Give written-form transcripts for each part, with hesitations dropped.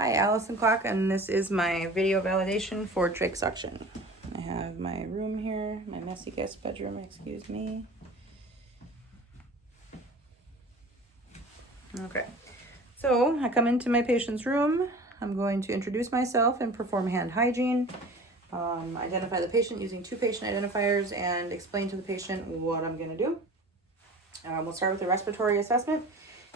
Hi, Allison Clock, and this is my video validation for trach suction. I have my room here, my messy guest bedroom, excuse me. Okay, so I come into my patient's room. I'm going to introduce myself and perform hand hygiene, identify the patient using 2 patient identifiers, and explain to the patient what I'm going to do. We'll start with a respiratory assessment.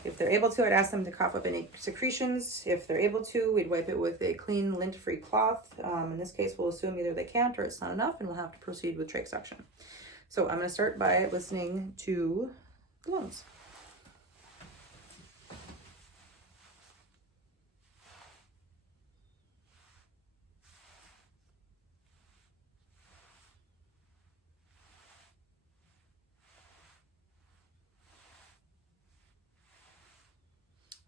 If they're able to, I'd ask them to cough up any secretions. If they're able to, we'd wipe it with a clean lint-free cloth. In this case, we'll assume either they can't or it's not enough, and we'll have to proceed with trach suction. So I'm going to start by listening to the lungs.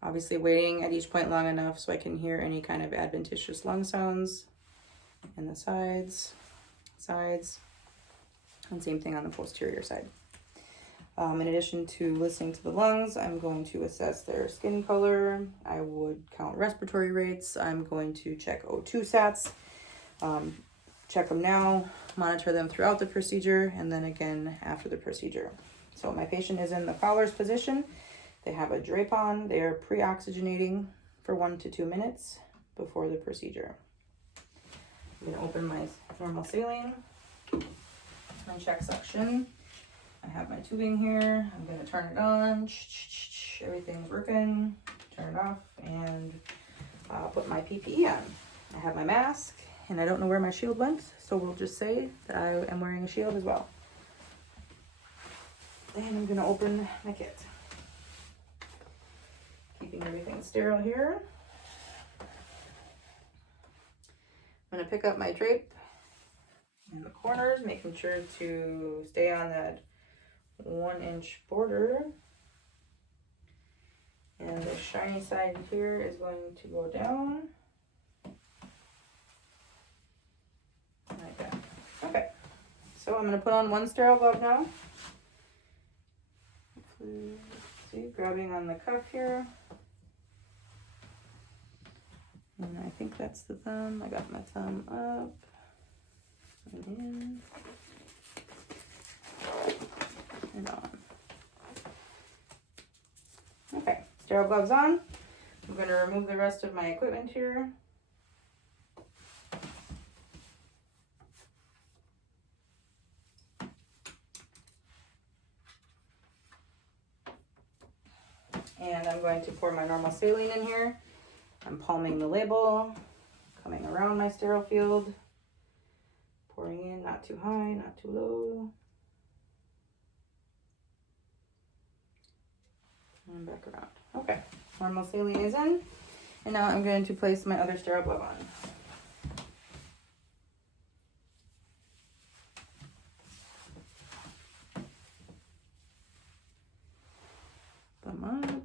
Obviously waiting at each point long enough so I can hear any kind of adventitious lung sounds in the sides, and same thing on the posterior side. In addition to listening to the lungs, I'm going to assess their skin color. I would count respiratory rates. I'm going to check O2 sats, check them now, monitor them throughout the procedure, and then again after the procedure. So my patient is in the Fowler's position. They have a drape on. They are pre-oxygenating for 1 to 2 minutes before the procedure. I'm going to open my normal saline and check suction. I have my tubing here. I'm going to turn it on. Everything's working. Turn it off and put my PPE on. I have my mask and I don't know where my shield went, so we'll just say that I am wearing a shield as well. And I'm going to open my kit. Keeping everything sterile here. I'm going to pick up my drape in the corners, making sure to stay on that 1-inch border. And the shiny side here is going to go down. Like that. Okay, so I'm going to put on 1 sterile glove now. See, grabbing on the cuff here. And I think that's the thumb. I got my thumb up and in and on. Okay, sterile gloves on. I'm going to remove the rest of my equipment here. And I'm going to pour my normal saline in here. I'm palming the label, coming around my sterile field, pouring in, not too high, not too low. And back around. Okay, normal saline is in. And now I'm going to place my other sterile glove on. Thumb up.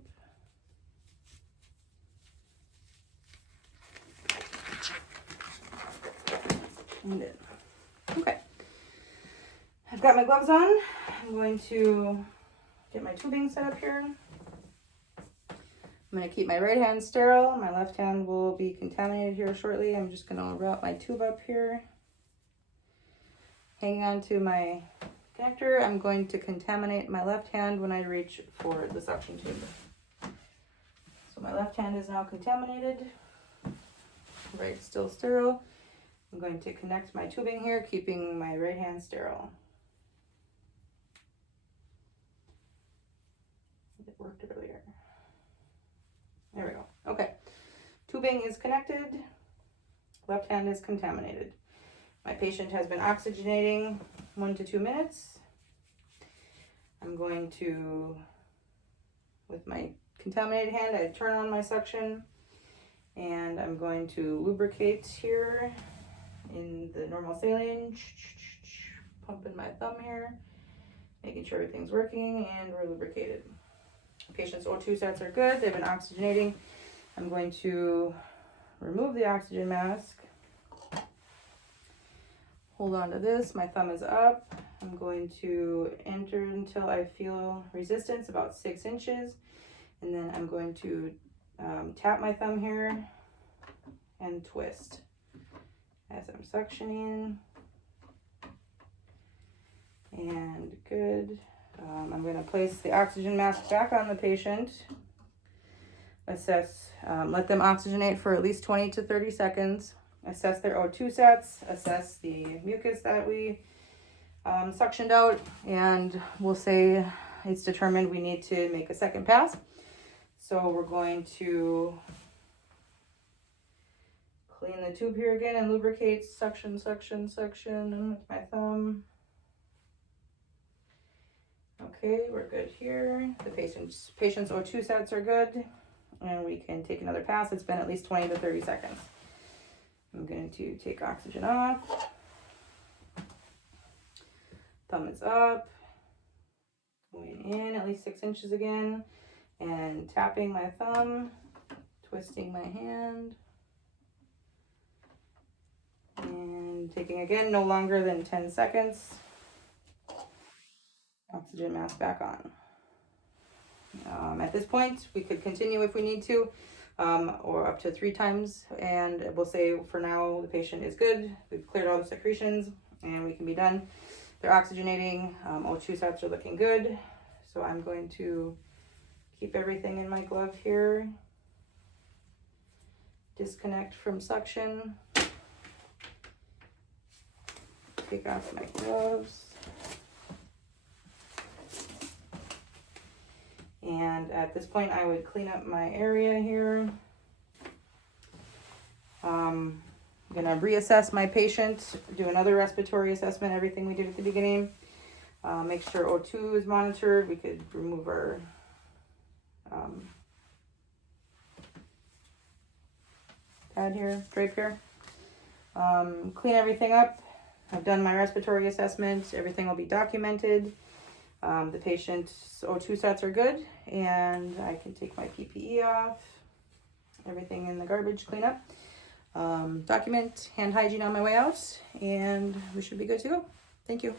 And in. Okay, I've got my gloves on. I'm going to get my tubing set up here. I'm going to keep my right hand sterile. My left hand will be contaminated here shortly. I'm just going to route my tube up here. Hanging on to my connector, I'm going to contaminate my left hand when I reach for the suction tube. So my left hand is now contaminated. Right, still sterile. I'm going to connect my tubing here, keeping my right hand sterile. It worked earlier. There we go. Okay. Tubing is connected. Left hand is contaminated. My patient has been oxygenating 1 to 2 minutes. I'm going to, with my contaminated hand, I turn on my suction and I'm going to lubricate here in the normal saline, pumping my thumb here, making sure everything's working, and we're lubricated. Patient's O2 sats are good. They've been oxygenating. I'm going to remove the oxygen mask. Hold on to this. My thumb is up. I'm going to enter until I feel resistance, about 6 inches. And then I'm going to tap my thumb here and twist as I'm suctioning. And good. I'm going to place the oxygen mask back on the patient. Assess, let them oxygenate for at least 20 to 30 seconds. Assess their O2 sats, assess the mucus that we suctioned out, and we'll say it's determined we need to make a second pass. So we're going to clean the tube here again and lubricate, suction, suction, suction with my thumb. Okay, we're good here. The patient's O2 sats are good, and we can take another pass. It's been at least 20 to 30 seconds. I'm going to take oxygen off. Thumb is up. Going in at least 6 inches again, and tapping my thumb, twisting my hand, and taking again no longer than 10 seconds. Oxygen mask back on. At this point, we could continue if we need to, or up to 3 times, and we'll say for now the patient is good. We've cleared all the secretions, and we can be done. They're oxygenating. O2 sats are looking good, so I'm going to keep everything in my glove here. Disconnect from suction. Take off my gloves. And at this point, I would clean up my area here. I'm going to reassess my patient, do another respiratory assessment, everything we did at the beginning. Make sure O2 is monitored. We could remove our pad here, drape here. Clean everything up. I've done my respiratory assessment. Everything will be documented. The patient's O2 sats are good, and I can take my PPE off. Everything in the garbage, clean up. Document hand hygiene on my way out, and we should be good to go. Thank you.